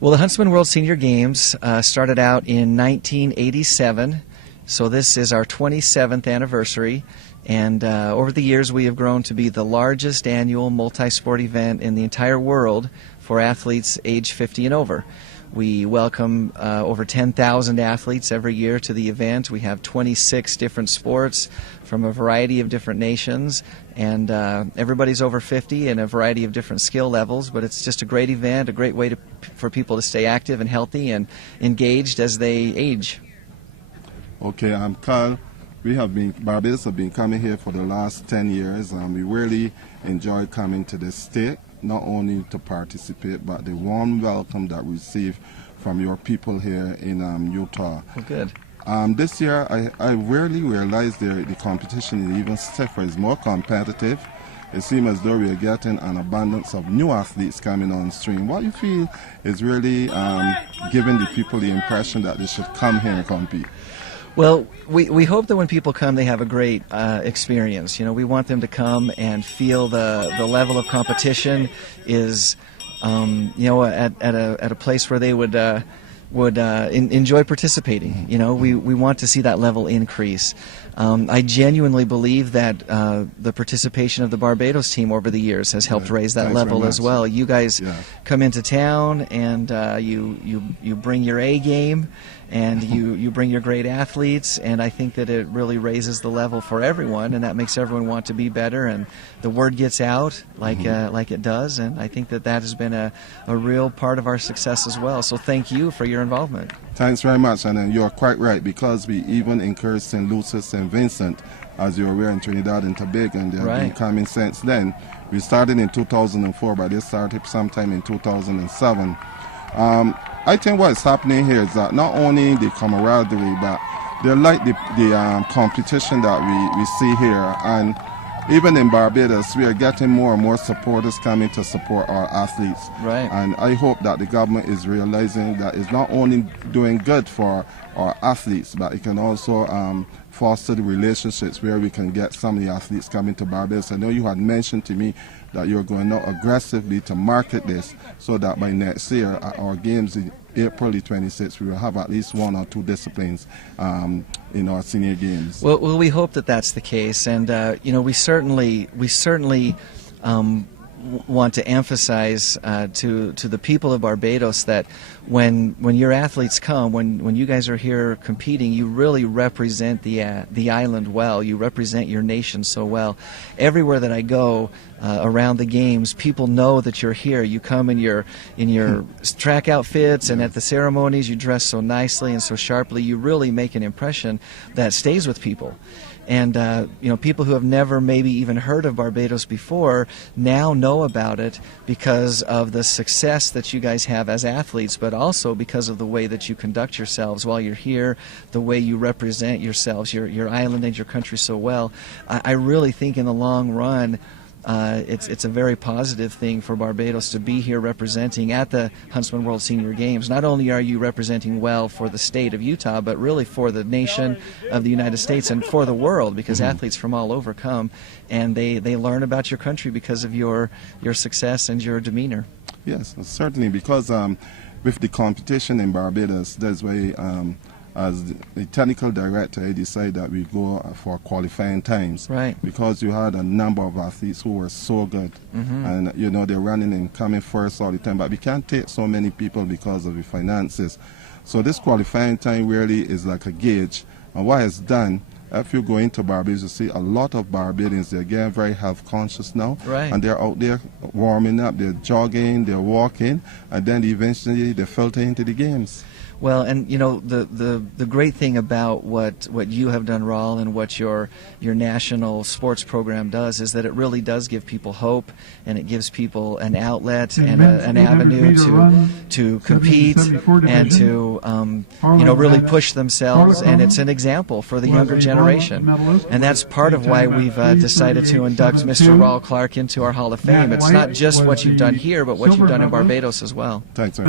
Well, the Huntsman World Senior Games started out in 1987, so this is our 27th anniversary, and over the years we have grown to be the largest annual multi-sport event in the entire world for athletes age 50 and over. We welcome over 10,000 athletes every year to the event. We have 26 different sports from a variety of different nations, and everybody's over 50 in a variety of different skill levels, but it's just a great event, a great way for people to stay active and healthy and engaged as they age. Okay, Carl, Barbados have been coming here for the last 10 years, and we really enjoy coming to this state, not only to participate, but the warm welcome that we receive from your people here in Utah. Well, good. This year, I really realized the competition is even stiffer, it's more competitive. It seems as though we are getting an abundance of new athletes coming on stream. What you feel is really giving the people the impression that they should come here and compete? Well, we hope that when people come, they have a great experience. You know, we want them to come and feel the level of competition is, you know, at a place where they would enjoy participating. You know, we want to see that level increase. I genuinely believe that the participation of the Barbados team over the years has helped raise that level as well. You guys come into town and you bring your A game, and you bring your great athletes, and I think that it really raises the level for everyone, and that makes everyone want to be better, and the word gets out like it does, and I think that has been a real part of our success as well. So thank you for your involvement. Thanks very much, and you're quite right, because we even encourage St. Lucia, St. Vincent, as you're aware, in Trinidad and Tobago, and they have been coming since then. We started in 2004, but they started sometime in 2007. I think what's happening here is that not only the camaraderie, but they like the competition that we see here, and even in Barbados, we are getting more and more supporters coming to support our athletes. Right. And I hope that the government is realizing that it's not only doing good for our athletes, but it can also foster the relationships where we can get some of the athletes coming to Barbados. I know you had mentioned to me that you're going out aggressively to market this, so that by next year at our games in April the 26th, we will have at least one or two disciplines in our senior games. Well, we hope that that's the case, and you know, we certainly want to emphasize to the people of Barbados that when your athletes come, when you guys are here competing, you really represent the island well. You represent your nation so well. Everywhere that I go around the games, people know that you're here. You come in your track outfits, and at the ceremonies you dress so nicely and so sharply. You really make an impression that stays with people. And you know, people who have never maybe even heard of Barbados before now know about it because of the success that you guys have as athletes, but also because of the way that you conduct yourselves while you're here, the way you represent yourselves, your island and your country so well. I really think in the long run, it's a very positive thing for Barbados to be here representing at the Huntsman World Senior Games. Not only are you representing well for the state of Utah, but really for the nation of the United States and for the world, because athletes from all over come and they learn about your country because of your success and your demeanor. Yes, certainly, because with the competition in Barbados, that's why as the technical director, I decided that we go for qualifying times. Right. Because you had a number of athletes who were so good, and you know, they're running and coming first all the time. But we can't take so many people because of the finances. So this qualifying time really is like a gauge. And what it's done, if you go into Barbados, you see a lot of Barbadians, they're getting very health conscious now. Right. And they're out there warming up, they're jogging, they're walking, and then eventually they filter into the games. Well, and you know, the great thing about what you have done, Raul, and what your national sports program does is that it really does give people hope, and it gives people an outlet and an avenue to compete and to you know, really push themselves, and it's an example for the younger generation. And that's part of why we've decided to induct Mr. Raul Clark into our Hall of Fame. It's not just what you've done here, but what you've done in Barbados as well. Thanks, sir.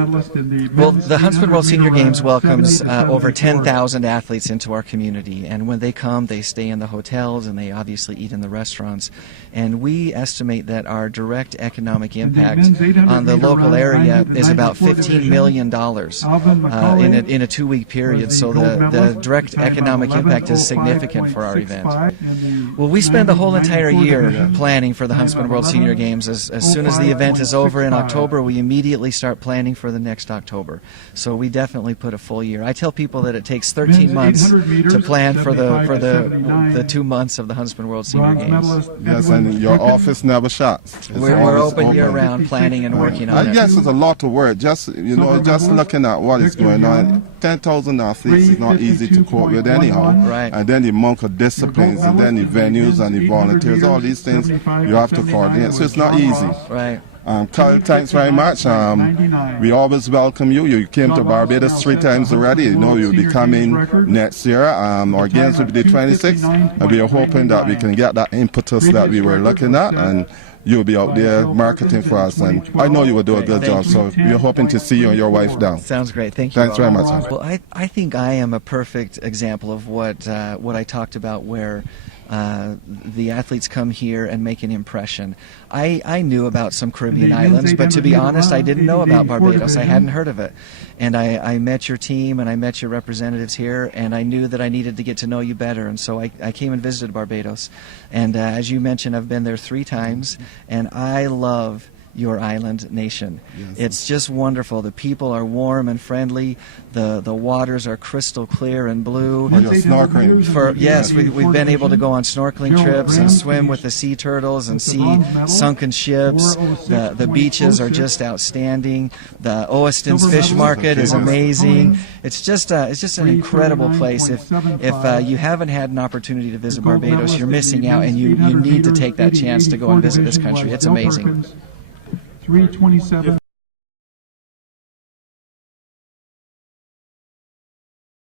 Well, the Huntsman World Senior Games Games welcomes over 10,000 athletes into our community, and when they come, they stay in the hotels and they obviously eat in the restaurants. And we estimate that our direct economic impact on the local area is about $15 million in a 2-week period. So the direct economic impact is significant for our event. Well, we spend the whole entire year planning for the Huntsman World Senior Games. As soon as the event is over in October, we immediately start planning for the next October. So we definitely put a full year. I tell people that it takes 13 months to plan for the 2 months of the Huntsman World Senior Games. Yes, and your office never shuts. We're open year-round, planning and working on it. I guess it's a lot of work. Just looking at what is going on, 10,000 athletes is not easy to cope with anyhow. Right. And then the amount of disciplines, and then the venues and the volunteers, all these things you have to coordinate. So it's not easy. Right. Kyle, thanks very much. We always welcome you. You came to Barbados 3 times already. You know you'll be coming next year. Our games will be the 26th, and we are hoping that we can get that impetus that we were looking at, and you'll be out there marketing for us. And I know you will do a good job. So we're hoping to see you and your wife down. Sounds great. Thank you. Thanks very much. Well, I think I am a perfect example of what I talked about, where the athletes come here and make an impression. I knew about some Caribbean islands, but to be honest, I didn't know about Barbados. I hadn't heard of it. And I met your team and I met your representatives here, and I knew that I needed to get to know you better. And so I came and visited Barbados. And as you mentioned, I've been there 3 times, and I love your island nation. Yes. It's just wonderful. The people are warm and friendly. The waters are crystal clear and blue. For your snorkeling. Yes, we've been able to go on snorkeling trips and swim with the sea turtles and see sunken ships. The beaches are just outstanding. The Oeston's fish market is amazing. It's just an incredible place. If you haven't had an opportunity to visit Barbados, you're missing out, and you need to take that chance to go and visit this country. It's amazing. 327.